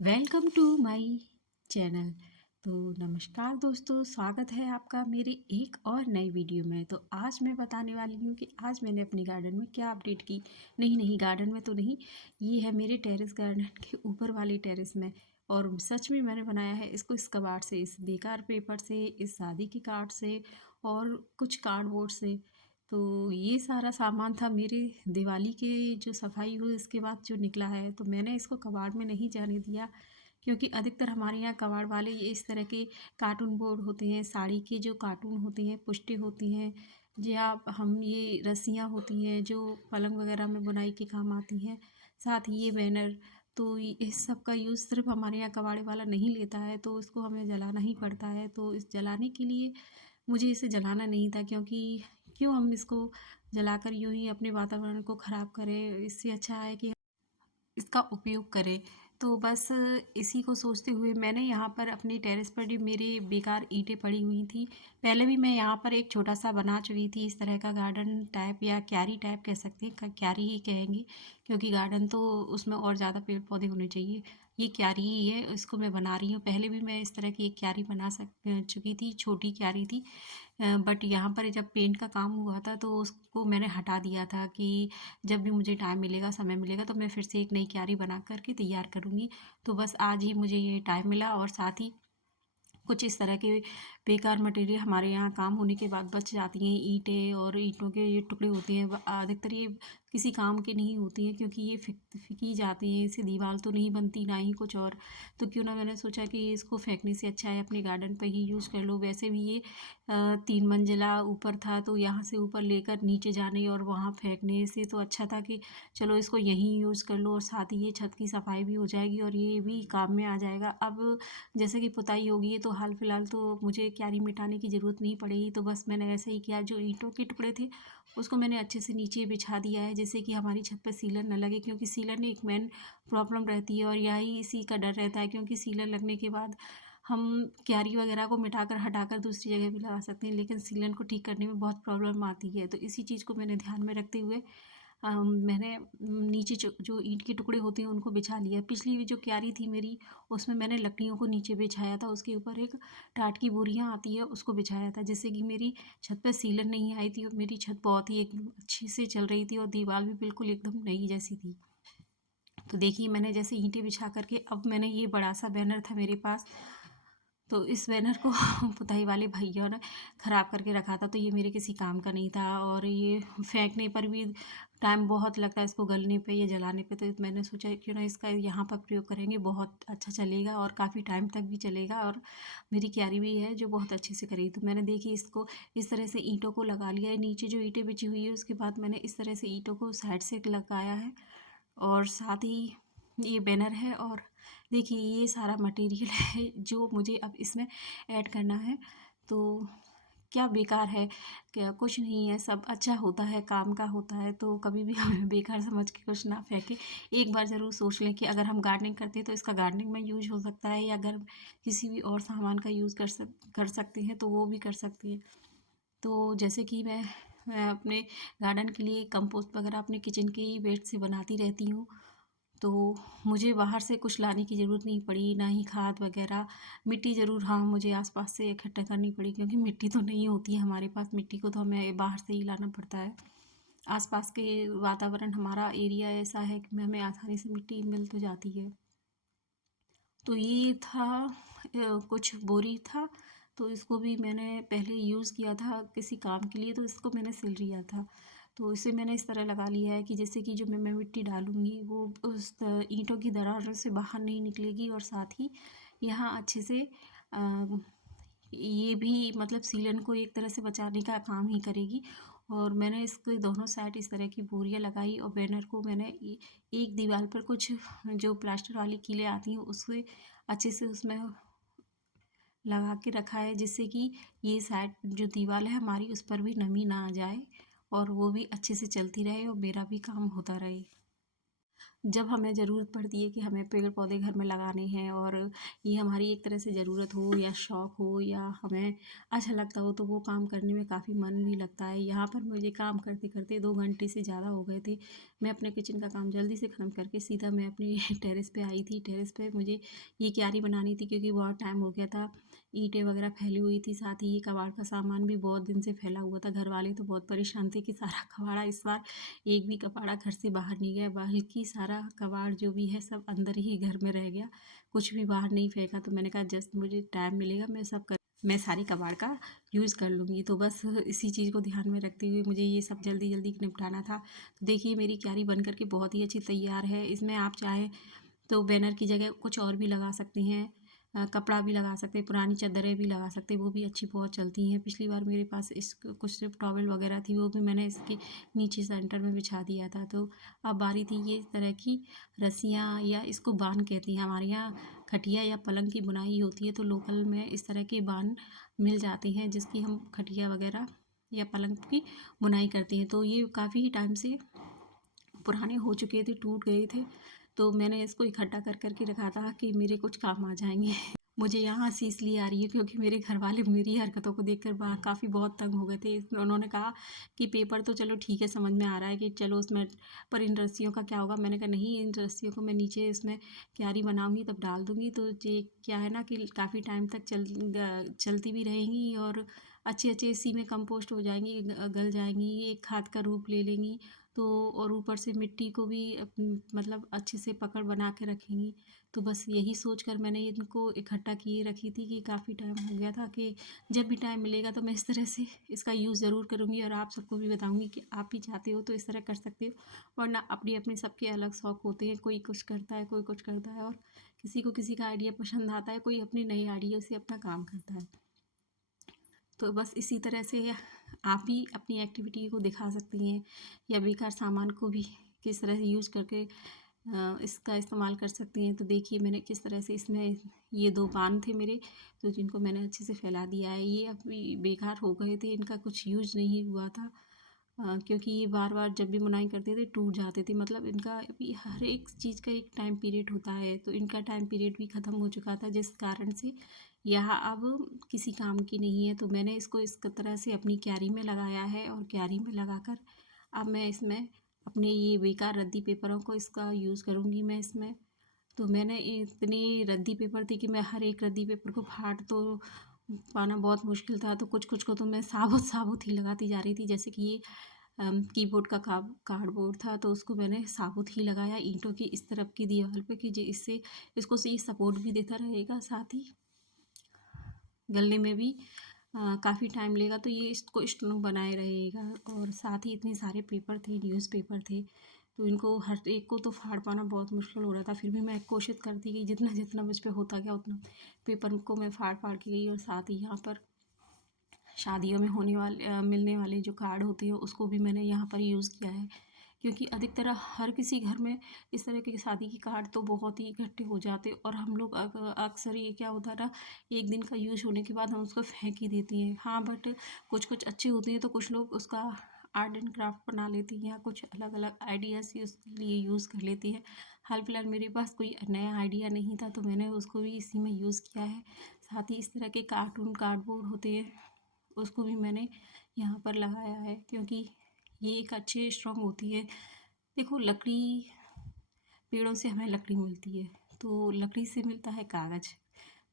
Welcome to my channel. तो नमस्कार दोस्तों, स्वागत है आपका मेरे एक और नई वीडियो में। तो आज मैं बताने वाली हूँ कि आज मैंने अपनी गार्डन में क्या अपडेट की। नहीं, गार्डन में तो नहीं, ये है मेरे टेरेस गार्डन के ऊपर वाले टेरेस में। और सच में मैंने बनाया है इसको इस कबाड़ से, इस बेकार पेपर से, इस शादी की कार्ड से और कुछ कार्डबोर्ड से। तो ये सारा सामान था मेरे दिवाली के जो सफाई हुई इसके बाद जो निकला है। तो मैंने इसको कबाड़ में नहीं जाने दिया, क्योंकि अधिकतर हमारे यहाँ कबाड़ वाले ये इस तरह के कार्टून बोर्ड होते हैं, साड़ी के जो कार्टून होते हैं, पुष्टी होती हैं, या हम ये रस्सियाँ होती हैं जो पलंग वगैरह में बुनाई के काम आती हैं, साथ ही ये बैनर। तो इस सब का यूज़ सिर्फ हमारे यहाँ कबाड़े वाला नहीं लेता है, तो इसको हमें जलाना ही पड़ता है। तो इस जलाने के लिए मुझे इसे जलाना नहीं था, क्योंकि क्यों हम इसको जलाकर यूं ही अपने वातावरण को ख़राब करें। इससे अच्छा है कि इसका उपयोग करें। तो बस इसी को सोचते हुए मैंने यहाँ पर अपने टेरेस पर जो मेरे बेकार ईंटें पड़ी हुई थी, पहले भी मैं यहाँ पर एक छोटा सा बना चुकी थी इस तरह का गार्डन टाइप, या क्यारी टाइप कह सकते हैं, क्यारी ही कहेंगे, क्योंकि गार्डन तो उसमें और ज़्यादा पेड़ पौधे होने चाहिए। ये क्यारी ही है, इसको मैं बना रही हूँ। पहले भी मैं इस तरह की एक क्यारी बना चुकी थी, छोटी क्यारी थी। बट यहाँ पर जब पेंट का काम हुआ था तो उसको मैंने हटा दिया था कि जब भी मुझे टाइम मिलेगा, समय मिलेगा, तो मैं फिर से एक नई क्यारी बना कर के तैयार करूँगी। तो बस आज ही मुझे ये टाइम मिला, और साथ ही कुछ इस तरह के बेकार मटेरियल हमारे यहाँ काम होने के बाद बच जाती हैं, ईंटें और ईंटों के ये टुकड़े होते हैं, अधिकतर ये किसी काम के नहीं होती हैं, क्योंकि ये फिकी जाती हैं, इससे दीवार तो नहीं बनती ना ही कुछ और। तो क्यों ना, मैंने सोचा कि इसको फेंकने से अच्छा है अपने गार्डन पर ही यूज़ कर लो। वैसे भी ये 3 मंजिला ऊपर था, तो यहाँ से ऊपर लेकर नीचे जाने और वहाँ फेंकने से तो अच्छा था कि चलो इसको यहीं यूज़ कर लो, और साथ ही ये छत की सफाई भी हो जाएगी और ये भी काम में आ जाएगा। अब जैसे कि पुताई होगी है, तो हाल फिलहाल तो मुझे क्यारी मिटाने की ज़रूरत नहीं पड़ेगी। तो बस मैंने ऐसा ही किया, जो ईंटों के टुकड़े थे उसको मैंने अच्छे से नीचे बिछा दिया है, जिससे कि हमारी छत पर सीलन न लगे, क्योंकि सीलन एक मेन प्रॉब्लम रहती है, और यही इसी का डर रहता है, क्योंकि सीलन लगने के बाद हम क्यारी वगैरह को मिटाकर हटाकर दूसरी जगह भी लगा सकते हैं, लेकिन सीलन को ठीक करने में बहुत प्रॉब्लम आती है। तो इसी चीज़ को मैंने ध्यान में रखते हुए मैंने नीचे जो जो ईंट के टुकड़े होते हैं उनको बिछा लिया। पिछली जो क्यारी थी मेरी, उसमें मैंने लकड़ियों को नीचे बिछाया था, उसके ऊपर एक टाट की बोरियाँ आती है उसको बिछाया था, जिससे कि मेरी छत पे सीलन नहीं आई थी, और मेरी छत बहुत ही एकदम अच्छे से चल रही थी, और दीवार भी बिल्कुल एकदम नई जैसी थी। तो देखिए, मैंने जैसे ईंटें बिछा करके, अब मैंने ये बड़ा सा बैनर था मेरे पास, तो इस बैनर को पुताई वाले भैया ने ख़राब करके रखा था, तो ये मेरे किसी काम का नहीं था, और ये फेंकने पर भी टाइम बहुत लगता है, इसको गलने पे या जलाने पे। तो मैंने सोचा क्यों ना इसका यहाँ पर प्रयोग करेंगे, बहुत अच्छा चलेगा और काफ़ी टाइम तक भी चलेगा, और मेरी क्यारी भी है जो बहुत अच्छे से करी। तो मैंने देखी इसको इस तरह से ईंटों को लगा लिया है, नीचे जो ईंटें बिछी हुई है उसके बाद मैंने इस तरह से ईंटों को साइड से लगाया है, और साथ ही ये बैनर है। और देखिए, ये सारा मटेरियल है जो मुझे अब इसमें ऐड करना है। तो क्या बेकार है? क्या कुछ नहीं है, सब अच्छा होता है, काम का होता है। तो कभी भी हमें बेकार समझ के कुछ ना फेंकें। एक बार ज़रूर सोच लें कि अगर हम गार्डनिंग करते हैं तो इसका गार्डनिंग में यूज हो सकता है, या अगर किसी भी और सामान का यूज़ कर सकते हैं तो वो भी कर सकते हैं। तो जैसे कि मैं अपने गार्डन के लिए कंपोस्ट वगैरह अपने किचन के ही वेस्ट से बनाती रहती हूँ। तो मुझे बाहर से कुछ लाने की ज़रूरत नहीं पड़ी, ना ही खाद वगैरह। मिट्टी ज़रूर, हाँ, मुझे आसपास से इकट्ठा करनी पड़ी, क्योंकि मिट्टी तो नहीं होती है हमारे पास, मिट्टी को तो हमें बाहर से ही लाना पड़ता है। आसपास के वातावरण, हमारा एरिया ऐसा है कि हमें आसानी से मिट्टी मिल तो जाती है। तो ये था, कुछ बोरी था, तो इसको भी मैंने पहले यूज़ किया था किसी काम के लिए, तो इसको मैंने सिल लिया था। तो इसे मैंने इस तरह लगा लिया है कि जैसे कि जो मैं मिट्टी डालूँगी वो उस ईंटों की दरारों से बाहर नहीं निकलेगी, और साथ ही यहाँ अच्छे से ये भी मतलब सीलन को एक तरह से बचाने का काम ही करेगी। और मैंने इसके दोनों साइड इस तरह की बोरियाँ लगाई, और बैनर को मैंने एक दीवार पर कुछ जो प्लास्टर वाली कीलें आती हैं उससे अच्छे से उसमें लगा के रखा है, जिससे कि ये साइड जो दीवार है हमारी, उस पर भी नमी ना आ जाए, और वो भी अच्छे से चलती रहे और मेरा भी काम होता रहे। जब हमें ज़रूरत पड़ती है कि हमें पेड़-पौधे घर में लगाने हैं और ये हमारी एक तरह से ज़रूरत हो या शौक़ हो या हमें अच्छा लगता हो, तो वो काम करने में काफ़ी मन भी लगता है। यहाँ पर मुझे काम करते-करते 2 घंटे से ज़्यादा हो गए थे। मैं अपने किचन का काम जल्दी से ख़त्म करके सीधा मैं अपनी टेरेस पे आई थी। टेरेस पे मुझे ये क्यारी बनानी थी क्योंकि बहुत टाइम हो गया था। ईंटें वगैरह फैली हुई थी, साथ ही ये कबाड़ का सामान भी बहुत दिन से फैला हुआ था। घरवाले तो बहुत परेशान थे कि सारा कबाड़ा इस बार एक भी कबाड़ा घर से बाहर नहीं गया, बल्कि सारा कबाड़ जो भी है सब अंदर ही घर में रह गया, कुछ भी बाहर नहीं फेंका। तो मैंने कहा जस्ट मुझे टाइम मिलेगा मैं सारी कबाड़ का यूज़ कर लूँगी। तो बस इसी चीज़ को ध्यान में रखते हुए मुझे ये सब जल्दी-जल्दी निपटाना था। तो देखिए मेरी क्यारी बन कर के बहुत ही अच्छी तैयार है। इसमें आप चाहें तो बैनर की जगह कुछ और भी लगा सकते हैं। कपड़ा भी लगा सकते हैं, पुरानी चादरें भी लगा सकते हैं, वो भी अच्छी बहुत चलती हैं। पिछली बार मेरे पास इस कुछ सिर्फ टॉवल वगैरह थी, वो भी मैंने इसके नीचे सेंटर में बिछा दिया था। तो अब बारी थी ये इस तरह की रस्सियाँ या इसको बान कहती हैं। हमारे यहाँ खटिया या पलंग की बुनाई होती है, तो लोकल में इस तरह के बान मिल जाते हैं जिसकी हम खटिया वगैरह या पलंग की बुनाई करते हैं। तो ये काफ़ी टाइम से पुराने हो चुके थे, टूट गए थे, तो मैंने इसको इकट्ठा कर के रखा था कि मेरे कुछ काम आ जाएँगे। मुझे यहाँ हँसी इसलिए आ रही है क्योंकि मेरे घरवाले मेरी हरकतों को देखकर काफ़ी बहुत तंग हो गए थे। उन्होंने कहा कि पेपर तो चलो ठीक है, समझ में आ रहा है कि चलो उसमें, पर इन रस्सियों का क्या होगा? मैंने कहा नहीं, इन रस्सियों को मैं नीचे इसमें क्यारी बनाऊँगी तब डाल दूँगी, तो ये क्या है ना कि काफ़ी टाइम तक चलती भी रहेंगी और अच्छे-अच्छे इसी में कंपोस्ट हो जाएँगी, गल जाएँगी, एक खाद का रूप ले लेंगी। तो और ऊपर से मिट्टी को भी मतलब अच्छे से पकड़ बना के रखेंगी। तो बस यही सोच कर मैंने इनको इकट्ठा किए रखी थी कि काफ़ी टाइम हो गया था कि जब भी टाइम मिलेगा तो मैं इस तरह से इसका यूज़ ज़रूर करूँगी और आप सबको भी बताऊँगी कि आप भी चाहते हो तो इस तरह कर सकते हो। वरना अपनी-अपनी सबके अलग शौक होते हैं, कोई कुछ करता है, कोई कुछ करता है और किसी को किसी का आइडिया पसंद आता है, कोई अपनी नई आइडिया से अपना काम करता है। तो बस इसी तरह से आप भी अपनी एक्टिविटी को दिखा सकती हैं या बेकार सामान को भी किस तरह से यूज़ करके इसका इस्तेमाल कर सकती हैं। तो देखिए मैंने किस तरह से इसमें ये 2 बान थे मेरे, तो जिनको मैंने अच्छे से फैला दिया है। ये अभी बेकार हो गए थे, इनका कुछ यूज़ नहीं हुआ था, क्योंकि ये बार-बार जब भी बुनाई करते थे टूट जाते थे। मतलब इनका अभी हर एक चीज़ का एक टाइम पीरियड होता है, तो इनका टाइम पीरियड भी ख़त्म हो चुका था जिस कारण से यह अब किसी काम की नहीं है। तो मैंने इसको इस तरह से अपनी क्यारी में लगाया है और क्यारी में लगाकर अब मैं इसमें अपने ये बेकार रद्दी पेपरों को इसका यूज़ करूँगी मैं इसमें। तो मैंने इतने रद्दी पेपर थे कि मैं हर एक रद्दी पेपर को फाड़ तो पाना बहुत मुश्किल था, तो कुछ-कुछ को तो मैं साबुत-साबुत ही लगाती जा रही थी। जैसे कि ये कीबोर्ड का कार्डबोर्ड था, तो उसको मैंने साबुत ही लगाया ईंटों की इस तरफ की दीवार पे कि इससे इसको ये सपोर्ट भी देता रहेगा, साथ ही गलने में भी काफ़ी टाइम लेगा, तो ये इसको स्ट्रॉन्ग बनाए रहेगा। और साथ ही इतने सारे पेपर थे, न्यूज़पेपर थे, तो इनको हर एक को तो फाड़ पाना बहुत मुश्किल हो रहा था। फिर भी मैं कोशिश करती गई, जितना मुझ पे होता गया उतना पेपर को मैं फाड़ के गई। और साथ ही यहाँ पर शादियों में मिलने वाले जो कार्ड होते हैं उसको भी मैंने यहाँ पर यूज़ किया है, क्योंकि अधिकतर हर किसी घर में इस तरह के शादी के कार्ड तो बहुत ही इकट्ठे हो जाते, और हम लोग अक्सर ये क्या होता है ना, एक दिन का यूज़ होने के बाद हम उसको फेंक ही देते हैं। हाँ, बट कुछ अच्छे होते हैं तो कुछ लोग उसका आर्ट एंड क्राफ्ट बना लेती हैं या कुछ अलग अलग आइडियाज़ ही उसके लिए यूज़ कर लेती है। हाल फिलहाल मेरे पास कोई नया आइडिया नहीं था, तो मैंने उसको भी इसी में यूज़ किया है। साथ ही इस तरह के कार्टून कार्डबोर्ड होते हैं, उसको भी मैंने यहाँ पर लगाया है, क्योंकि ये एक अच्छी स्ट्रॉन्ग होती है। देखो, लकड़ी, पेड़ों से हमें लकड़ी मिलती है, तो लकड़ी से मिलता है कागज़,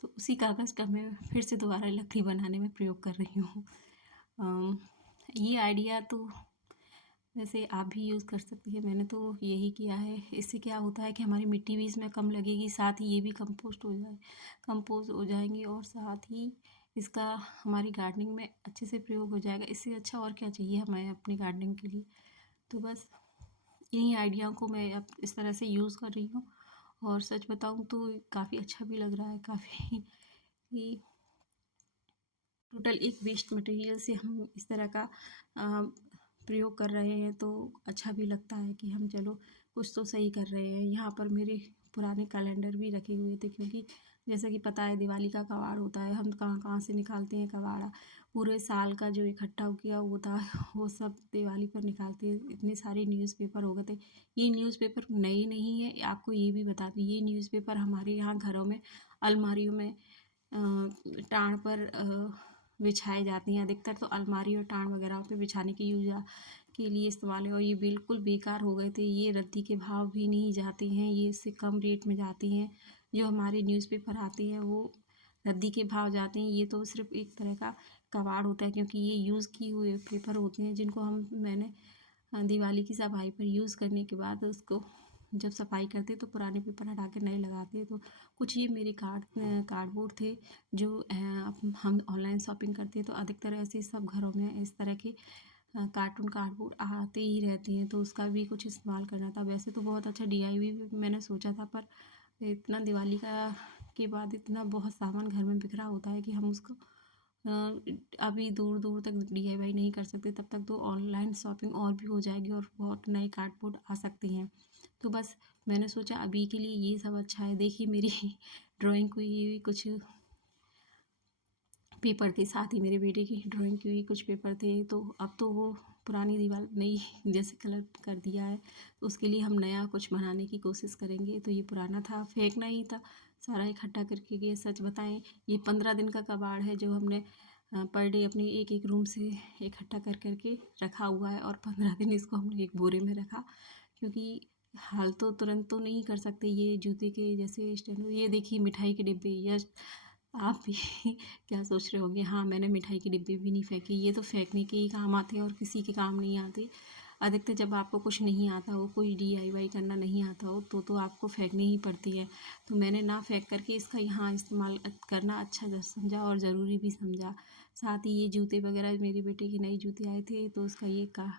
तो उसी कागज़ का मैं फिर से दोबारा लकड़ी बनाने में प्रयोग कर रही हूँ। ये आइडिया तो वैसे आप भी यूज़ कर सकती हैं, मैंने तो यही किया है। इससे क्या होता है कि हमारी मिट्टी भी इसमें कम लगेगी, साथ ही ये भी कंपोस्ट हो जाएंगे, और साथ ही इसका हमारी गार्डनिंग में अच्छे से प्रयोग हो जाएगा। इससे अच्छा और क्या चाहिए हमें अपनी गार्डनिंग के लिए। तो बस यही आइडिया को मैं अब इस तरह से यूज़ कर रही हूँ, और सच बताऊँ तो काफ़ी अच्छा भी लग रहा है, काफ़ी कि टोटल एक वेस्ट मटेरियल से हम इस तरह का प्रयोग कर रहे हैं, तो अच्छा भी लगता है कि हम चलो कुछ तो सही कर रहे हैं। यहाँ पर मेरे पुराने कैलेंडर भी रखे हुए थे, क्योंकि जैसा कि पता है दिवाली का कबाड़ होता है, हम कहाँ कहाँ से निकालते हैं कबाड़ा, पूरे साल का जो इकट्ठा किया होता है वो सब दिवाली पर निकालते हैं। इतने सारे न्यूज़पेपर हो गए थे। ये न्यूज़पेपर नए नहीं है, आपको ये भी बता दूँ, ये न्यूज़पेपर हमारे यहाँ घरों में अलमारियों में टाँड़ पर बिछाई जाती हैं। अधिकतर तो अलमारी और टाँड़ वगैरह पे बिछाने की के लिए इस्तेमाल है, और ये बिल्कुल बेकार हो गए थे। ये रद्दी के भाव भी नहीं जाते हैं, ये इससे कम रेट में जाती हैं। जो हमारे न्यूज़पेपर आते हैं वो रद्दी के भाव जाते हैं। ये तो सिर्फ एक तरह का कबाड़ होता है, क्योंकि ये यूज़ किए हुए पेपर होते हैं, जिनको मैंने दिवाली की सफाई पर यूज़ करने के बाद उसको जब सफाई करते तो पुराने पेपर हटा के नए लगाते। तो कुछ ये मेरे कार्डबोर्ड थे जो हम ऑनलाइन शॉपिंग करते हैं तो अधिकतर ऐसे सब घरों में इस तरह के कार्टून कार्डबोर्ड आते ही रहते हैं, तो उसका भी कुछ इस्तेमाल करना था। वैसे तो बहुत अच्छा डीआईवाई भी मैंने सोचा था, पर इतना दिवाली के बाद इतना बहुत सामान घर में बिखरा होता है कि हम उसको अभी दूर दूर तक डीआईवाई नहीं कर सकते। तब तक तो ऑनलाइन शॉपिंग और भी हो जाएगी और बहुत नए कार्डबोर्ड आ सकते हैं। तो बस मैंने सोचा अभी के लिए ये सब अच्छा है। देखिए मेरी ड्राइंग को ये कुछ पेपर थे, साथ ही मेरे बेटे की ड्राइंग के भी कुछ पेपर थे। तो अब तो वो पुरानी दीवार नई जैसे कलर कर दिया है, तो उसके लिए हम नया कुछ बनाने की कोशिश करेंगे। तो ये पुराना था, फेंकना ही था सारा इकट्ठा करके। ये सच बताएं, ये 15 दिन का कबाड़ है जो हमने पर डे अपनी एक एक रूम से इकट्ठा कर करके रखा हुआ है, और 15 दिन इसको हमने एक बोरे में रखा, क्योंकि हाल तो तुरंत तो नहीं कर सकते। ये जूते के जैसे स्टैंड, ये देखिए मिठाई के डिब्बे, यस आप भी क्या सोच रहे होंगे, हाँ मैंने मिठाई के डिब्बे भी नहीं फेंके। ये तो फेंकने के ही काम आते हैं और किसी के काम नहीं आते। अधिकतर जब आपको कुछ नहीं आता हो, कोई डीआईवाई करना नहीं आता हो, तो आपको फेंकनी ही पड़ती है। तो मैंने ना फेंक करके इसका यहाँ इस्तेमाल करना अच्छा समझा और ज़रूरी भी समझा। साथ ही ये जूते वगैरह, मेरे बेटे के नए जूते आए थे तो उसका ये का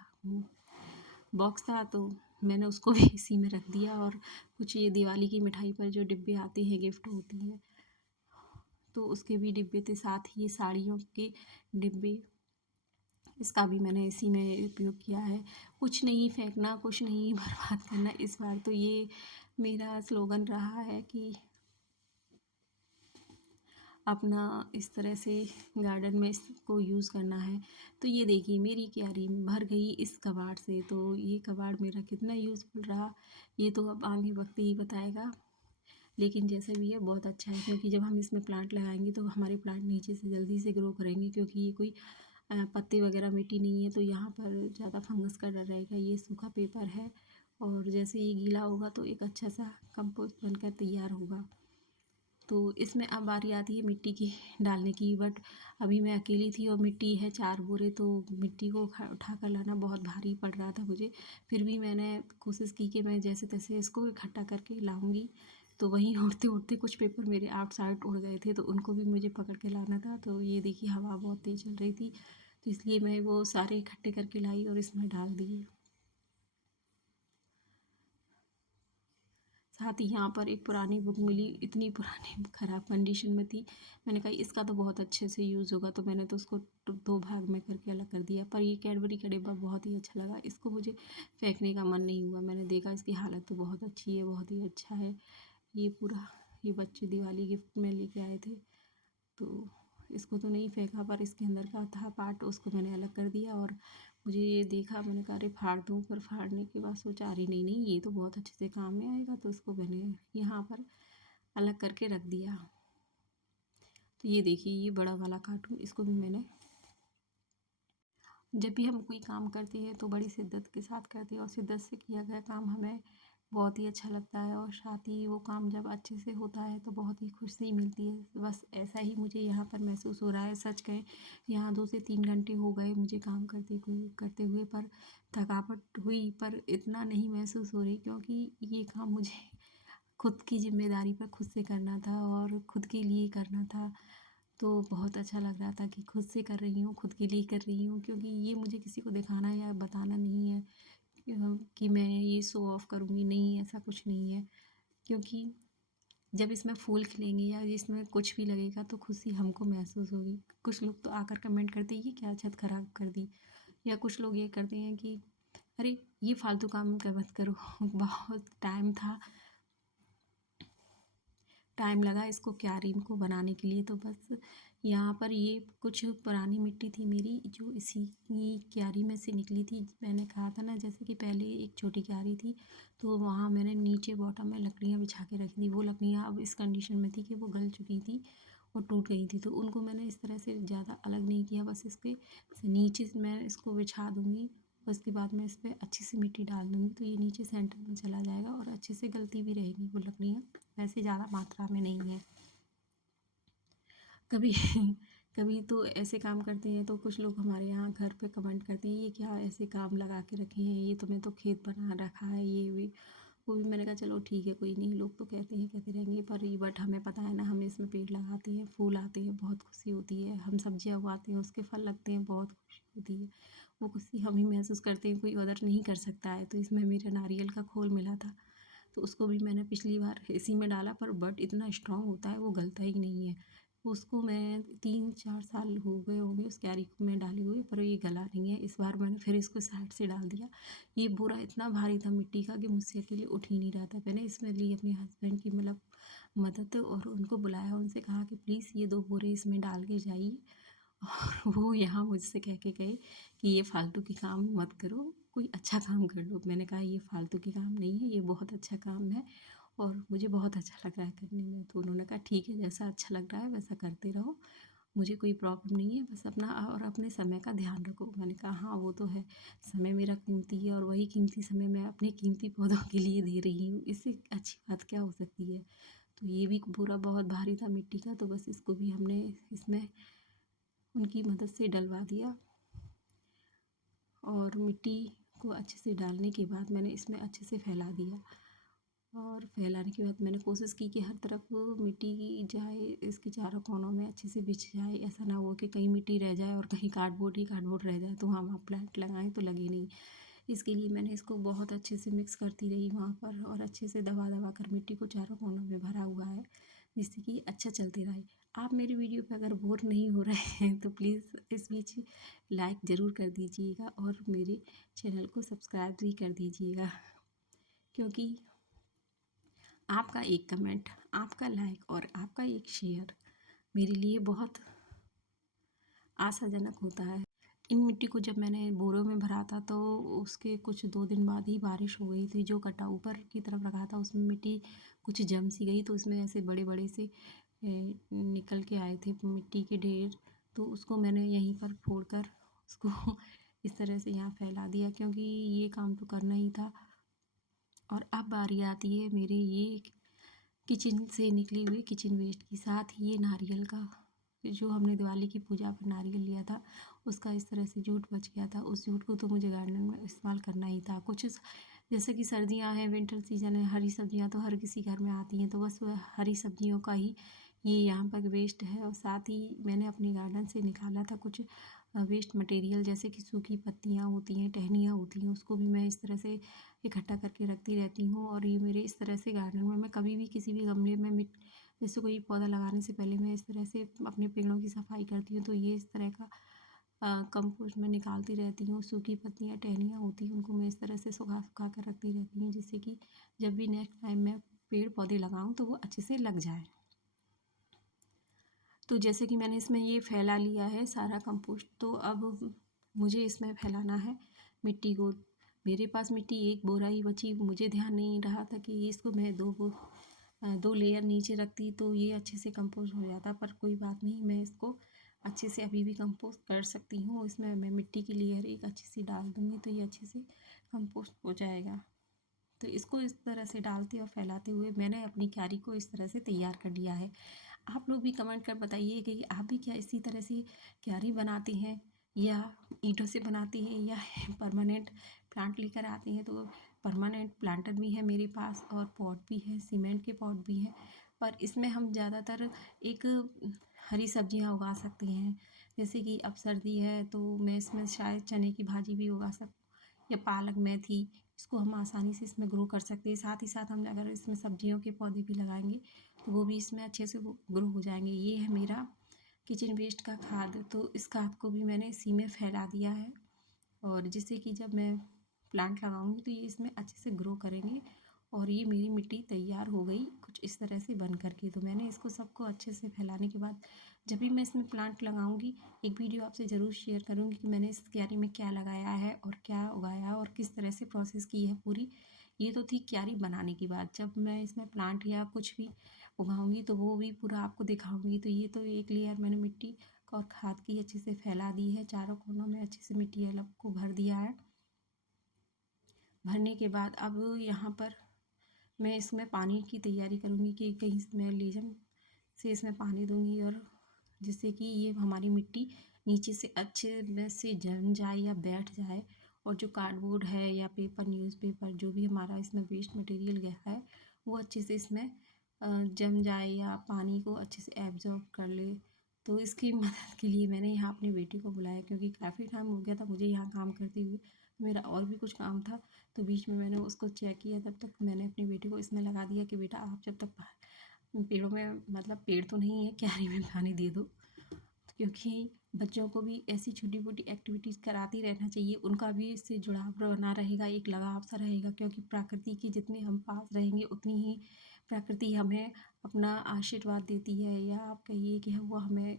बॉक्स था, तो मैंने उसको भी इसी में रख दिया। और कुछ ये दिवाली की मिठाई पर जो डिब्बे आते हैं, गिफ्ट होती है, तो उसके भी डिब्बे थे। साथ ही ये साड़ियों के डिब्बे, इसका भी मैंने इसी में उपयोग किया है। कुछ नहीं फेंकना, कुछ नहीं बर्बाद करना, इस बार तो ये मेरा स्लोगन रहा है कि अपना इस तरह से गार्डन में इसको यूज़ करना है। तो ये देखिए मेरी क्यारी भर गई इस कबाड़ से। तो ये कबाड़ मेरा कितना यूज़फुल रहा, ये तो अब आगे वक्त ही बताएगा। लेकिन जैसे भी है बहुत अच्छा है, क्योंकि जब हम इसमें प्लांट लगाएंगे तो हमारे प्लांट नीचे से जल्दी से ग्रो करेंगे, क्योंकि ये कोई पत्ते वगैरह मिट्टी नहीं है, तो यहाँ पर ज़्यादा फंगस का डर रहेगा। ये सूखा पेपर है, और जैसे ये गीला होगा तो एक अच्छा सा कंपोस्ट बनकर तैयार होगा। तो इसमें अब बारी आती है मिट्टी की डालने की। बट अभी मैं अकेली थी और मिट्टी है 4 बोरे, तो मिट्टी को उठा कर लाना बहुत भारी पड़ रहा था मुझे। फिर भी मैंने कोशिश की कि मैं जैसे तैसे इसको इकट्ठा करके लाऊंगी। तो वहीं उड़ते उड़ते कुछ पेपर मेरे आउटसाइड उड़ गए थे, तो उनको भी मुझे पकड़ के लाना था। तो ये देखिए हवा बहुत तेज़ चल रही थी, तो इसलिए मैं वो सारे इकट्ठे करके लाई और इसमें डाल दिए। साथ ही यहाँ पर एक पुरानी बुक मिली, इतनी पुरानी ख़राब कंडीशन में थी। मैंने कहा इसका तो बहुत अच्छे से यूज़ होगा, तो मैंने तो उसको 2 भाग में करके अलग कर दिया। पर ये कैडबरी का डिब्बा बहुत ही अच्छा लगा, इसको मुझे फेंकने का मन नहीं हुआ। मैंने देखा इसकी हालत तो बहुत अच्छी है, बहुत ही अच्छा है। ये पूरा, ये बच्चे दिवाली गिफ्ट में लेके आए थे, तो इसको तो नहीं फेंका, पर इसके अंदर का था पार्ट, उसको मैंने अलग कर दिया। और मुझे ये देखा, मैंने कहा अरे फाड़ दूँ, पर फाड़ने के बाद सोचा अरे नहीं नहीं, ये तो बहुत अच्छे से काम में आएगा, तो इसको मैंने यहाँ पर अलग करके रख दिया। तो ये देखिए ये बड़ा वाला कार्टून, इसको भी मैंने, जब भी हम कोई काम करते हैं तो बड़ी शिद्दत के साथ करते हैं, और शिद्दत से किया गया काम हमें बहुत ही अच्छा लगता है। और साथ ही वो काम जब अच्छे से होता है तो बहुत ही खुशी मिलती है। बस ऐसा ही मुझे यहाँ पर महसूस हो रहा है। सच कहें, यहाँ 2 से 3 घंटे हो गए मुझे काम करते हुए, पर थकावट हुई पर इतना नहीं महसूस हो रही, क्योंकि ये काम मुझे खुद की ज़िम्मेदारी पर खुद से करना था और खुद के लिए करना था। तो बहुत अच्छा लग रहा था कि खुद से कर रही हूँ, खुद के लिए कर रही हूँ, क्योंकि ये मुझे किसी को दिखाना या बताना नहीं है कि मैं ये शो ऑफ करूँगी, नहीं ऐसा कुछ नहीं है। क्योंकि जब इसमें फूल खिलेंगे या इसमें कुछ भी लगेगा तो खुशी हमको महसूस होगी। कुछ लोग तो आकर कमेंट करते हैं ये क्या छत खराब कर दी, या कुछ लोग ये करते हैं कि अरे ये फालतू काम मत करो बहुत टाइम था टाइम लगा इसको क्यारी को बनाने के लिए। तो बस यहाँ पर ये कुछ पुरानी मिट्टी थी मेरी जो इसी की क्यारी में से निकली थी। मैंने कहा था ना जैसे कि पहले एक छोटी क्यारी थी तो वहाँ मैंने नीचे बॉटम में लकड़ियाँ बिछा के रखी थी। वो लकड़ियाँ अब इस कंडीशन में थी कि वो गल चुकी थी और टूट गई थी, तो उनको मैंने इस तरह से ज़्यादा अलग नहीं किया। बस इसके नीचे से मैं इसको बिछा दूँगी, उसके बाद मैं इस पर अच्छी सी मिट्टी डाल दूँगी तो ये नीचे सेंटर में चला जाएगा और अच्छे से गलती भी रहेगी वो लकड़ियाँ, वैसे ज़्यादा मात्रा में नहीं है। कभी कभी तो ऐसे काम करते हैं तो कुछ लोग हमारे यहाँ घर पे कमेंट करते हैं ये क्या ऐसे काम लगा के रखे हैं, ये तुम्हें तो खेत बना रखा है ये भी वो भी। मैंने कहा चलो ठीक है कोई नहीं, लोग तो कहते हैं कहते रहेंगे, पर ये बट हमें पता है ना, हम इसमें पेड़ लगाते हैं, फूल आते हैं, बहुत खुशी होती है। हम सब्जियाँ उगाते हैं, उसके फल लगते हैं, बहुत खुशी होती है। वो खुशी हम ही महसूस करते हैं, कोई अदर नहीं कर सकता है। तो इसमें मेरे नारियल का खोल मिला था तो उसको भी मैंने पिछली बार इसी में डाला, पर बट इतना स्ट्रांग होता है वो गलता ही नहीं है। उसको मैं 3-4 साल हो गए होंगे उस क्यारी को मैं डाले हुए, पर ये गला नहीं है। इस बार मैंने फिर इसको साइड से डाल दिया। ये बोरा इतना भारी था मिट्टी का कि मुझसे अकेले उठ ही नहीं रहा था। मैंने इसमें ली अपने हस्बैंड की मतलब मदद और उनको बुलाया, उनसे कहा कि प्लीज़ ये 2 बोरे इसमें डाल के जाइए। और वो यहाँ मुझसे कह के गए कि ये फालतू के काम मत करो, कोई अच्छा काम कर लो। मैंने कहा ये फालतू के काम नहीं है, ये बहुत अच्छा काम है और मुझे बहुत अच्छा लग रहा है करने में। तो उन्होंने कहा ठीक है, जैसा अच्छा लग रहा है वैसा करते रहो, मुझे कोई प्रॉब्लम नहीं है, बस अपना और अपने समय का ध्यान रखो। मैंने कहा हाँ वो तो है, समय मेरा कीमती है और वही कीमती समय मैं अपने कीमती पौधों के लिए दे रही हूँ, इससे अच्छी बात क्या हो सकती है। तो ये भी बोरा बहुत भारी था मिट्टी का, तो बस इसको भी हमने इसमें उनकी मदद से डलवा दिया। और मिट्टी को अच्छे से डालने के बाद मैंने इसमें अच्छे से फैला दिया। और फैलाने के बाद मैंने कोशिश की कि हर तरफ मिट्टी जाए, इसके चारों कोनों में अच्छे से बिछ जाए। ऐसा ना हो कि कहीं मिट्टी रह जाए और कहीं कार्डबोर्ड ही कार्डबोर्ड रह जाए तो वहाँ प्लांट लगाएं तो लगे नहीं। इसके लिए मैंने इसको बहुत अच्छे से मिक्स करती रही वहाँ पर और अच्छे से दबा दबा कर मिट्टी को चारों कोनों में भरा हुआ है, जिससे कि अच्छा चलते रहे। आप मेरी वीडियो पे अगर बोर नहीं हो रहे हैं तो प्लीज़ इस बीच लाइक ज़रूर कर दीजिएगा और मेरे चैनल को सब्सक्राइब भी कर दीजिएगा, क्योंकि आपका एक कमेंट, आपका लाइक और आपका एक शेयर मेरे लिए बहुत आशाजनक होता है। इन मिट्टी को जब मैंने बोरों में भरा था तो उसके कुछ 2 दिन बाद ही बारिश हो गई थी। जो कटा ऊपर की तरफ रखा था उसमें मिट्टी कुछ जम सी गई, तो उसमें ऐसे बड़े बड़े से निकल के आए थे मिट्टी के ढेर। तो उसको मैंने यहीं पर फोड़ कर उसको इस तरह से यहाँ फैला दिया, क्योंकि ये काम तो करना ही था। और अब बारी आती है मेरे ये किचन से निकली हुई किचन वेस्ट की। साथ ही ये नारियल का जो हमने दिवाली की पूजा पर नारियल लिया था उसका इस तरह से जूट बच गया था। उस जूट को तो मुझे गार्डन में इस्तेमाल करना ही था। कुछ जैसे कि सर्दियां हैं, विंटर सीजन है, हरी सब्जियां तो हर किसी घर में आती हैं, तो बस वह हरी सब्जियों का ही ये यहाँ पर वेस्ट है। और साथ ही मैंने अपने गार्डन से निकाला था कुछ वेस्ट मटेरियल, जैसे कि सूखी पत्तियाँ होती हैं, टहनियाँ होती हैं, उसको भी मैं इस तरह से इकट्ठा करके रखती रहती हूँ। और ये मेरे इस तरह से गार्डन में मैं कभी भी किसी भी गमले में जैसे कोई पौधा लगाने से पहले मैं इस तरह से अपने पेड़ों की सफाई करती हूँ। तो ये इस तरह का कंपोस्ट मैं निकालती रहती हूँ। सूखी पत्तियाँ टहनियाँ होती हैं उनको मैं इस तरह से सुखा सुखा कर रखती रहती हूँ, जिससे कि जब भी नेक्स्ट टाइम मैं पेड़ पौधे लगाऊँ तो वो अच्छे से लग जाए। तो जैसे कि मैंने इसमें ये फैला लिया है सारा कंपोस्ट, तो अब मुझे इसमें फैलाना है मिट्टी को। मेरे पास मिट्टी एक बोरा ही बची, मुझे ध्यान नहीं रहा था कि इसको मैं 2 लेयर नीचे रखती तो ये अच्छे से कंपोस्ट हो जाता, पर कोई बात नहीं, मैं इसको अच्छे से अभी भी कंपोस्ट कर सकती हूँ। इसमें मैं मिट्टी की लेयर एक अच्छी सी डाल दूँगी तो ये अच्छे से कंपोस्ट हो जाएगा। तो इसको इस तरह से डालते और फैलाते हुए मैंने अपनी क्यारी को इस तरह से तैयार कर लिया है। आप लोग भी कमेंट कर बताइए कि आप भी क्या इसी तरह से क्यारी बनाती हैं या ईंटों से बनाती हैं या परमानेंट प्लांट लेकर आती हैं। तो परमानेंट प्लांटर भी है मेरे पास और पॉट भी है, सीमेंट के पॉट भी हैं, पर इसमें हम ज़्यादातर एक हरी सब्जियां उगा सकते हैं। जैसे कि अब सर्दी है तो मैं इसमें शायद चने की भाजी भी उगा सकती या पालक मेथी, इसको हम आसानी से इसमें ग्रो कर सकते हैं। साथ ही साथ हम अगर इसमें सब्जियों के पौधे भी लगाएंगे तो वो भी इसमें अच्छे से ग्रो हो जाएंगे। ये है मेरा किचन वेस्ट का खाद, तो इस खाद को भी मैंने इसी में फैला दिया है, और जिससे कि जब मैं प्लांट लगाऊंगी तो ये इसमें अच्छे से ग्रो करेंगे और ये मेरी मिट्टी तैयार हो गई कुछ इस तरह से बन करके। तो मैंने इसको सबको अच्छे से फैलाने के बाद जब भी मैं इसमें प्लांट लगाऊंगी एक वीडियो आपसे ज़रूर शेयर करूंगी कि मैंने इस क्यारी में क्या लगाया है और क्या उगाया और किस तरह से प्रोसेस की है पूरी। ये तो थी क्यारी बनाने की बात। जब मैं इसमें प्लांट या कुछ भी उगाऊंगी तो वो भी पूरा आपको दिखाऊंगी। तो ये तो एक लेयर मैंने मिट्टी और खाद की अच्छे से फैला दी है, चारों कोनों में अच्छे से मिट्टी अलग को भर दिया है। भरने के बाद अब यहाँ पर मैं इसमें पानी की तैयारी करूँगी कि कहीं से मैं लीजन से इसमें पानी दूँगी और जिससे कि ये हमारी मिट्टी नीचे से अच्छे में से जम जाए या बैठ जाए। और जो कार्डबोर्ड है या पेपर न्यूज़पेपर जो भी हमारा इसमें वेस्ट मटेरियल गया है वो अच्छे से इसमें जम जाए या पानी को अच्छे से एब्जॉर्ब कर ले। तो इसकी मदद के लिए मैंने यहाँ अपनी बेटी को बुलाया क्योंकि काफ़ी टाइम हो गया था मुझे यहाँ काम करते हुए। मेरा और भी कुछ काम था तो बीच में मैंने उसको चेक किया। तब तक मैंने अपनी बेटी को इसमें लगा दिया कि बेटा आप जब तक पेड़ों में मतलब पेड़ तो नहीं है क्यारी में पानी दे दो। क्योंकि बच्चों को भी ऐसी छोटी मोटी एक्टिविटीज़ कराती रहना चाहिए। उनका भी इससे जुड़ाव बना रहेगा, एक लगाव सा रहेगा क्योंकि प्रकृति के जितने हम पास रहेंगे उतनी ही प्रकृति हमें अपना आशीर्वाद देती है। या आप कहिए कि वो हमें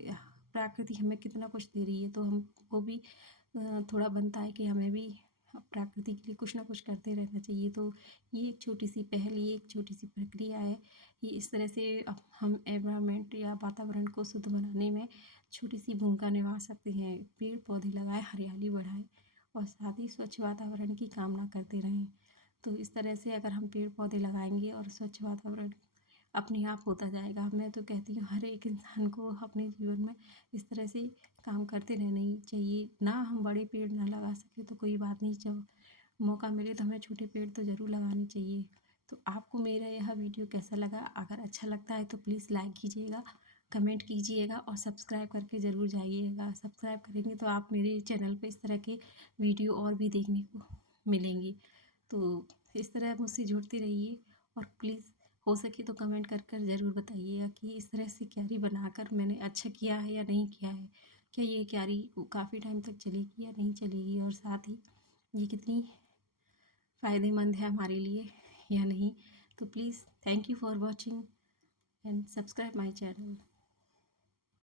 प्रकृति हमें कितना कुछ दे रही है तो हमको भी थोड़ा बनता है कि हमें भी प्रकृति के लिए कुछ ना कुछ करते रहना चाहिए। तो ये एक छोटी सी पहल, ये एक छोटी सी प्रक्रिया है। ये इस तरह से हम एनवायरनमेंट या वातावरण को शुद्ध बनाने में छोटी सी भूमिका निभा सकते हैं। पेड़ पौधे लगाएं, हरियाली बढ़ाएं और साथ ही स्वच्छ वातावरण की कामना करते रहें। तो इस तरह से अगर हम पेड़ पौधे लगाएंगे और स्वच्छ वातावरण अपने आप होता जाएगा। मैं तो कहती हूँ हर एक इंसान को अपने जीवन में इस तरह से काम करते रहना ही चाहिए। ना हम बड़े पेड़ ना लगा सके तो कोई बात नहीं, जब मौका मिले तो हमें छोटे पेड़ तो ज़रूर लगाने चाहिए। तो आपको मेरा यह वीडियो कैसा लगा? अगर अच्छा लगता है तो प्लीज़ लाइक कीजिएगा, कमेंट कीजिएगा और सब्सक्राइब करके ज़रूर जाइएगा। सब्सक्राइब करेंगे तो आप मेरे चैनल पे इस तरह के वीडियो और भी देखने को मिलेंगी। तो इस तरह मुझसे जुड़ते रहिए और प्लीज़ हो सके तो कमेंट कर ज़रूर बताइएगा कि इस तरह से क्यारी बनाकर मैंने अच्छा किया है या नहीं किया है। क्या ये क्यारी काफ़ी टाइम तक चलेगी या नहीं चलेगी और साथ ही ये कितनी फ़ायदेमंद है हमारे लिए या नहीं। तो please thank you for watching and subscribe my channel.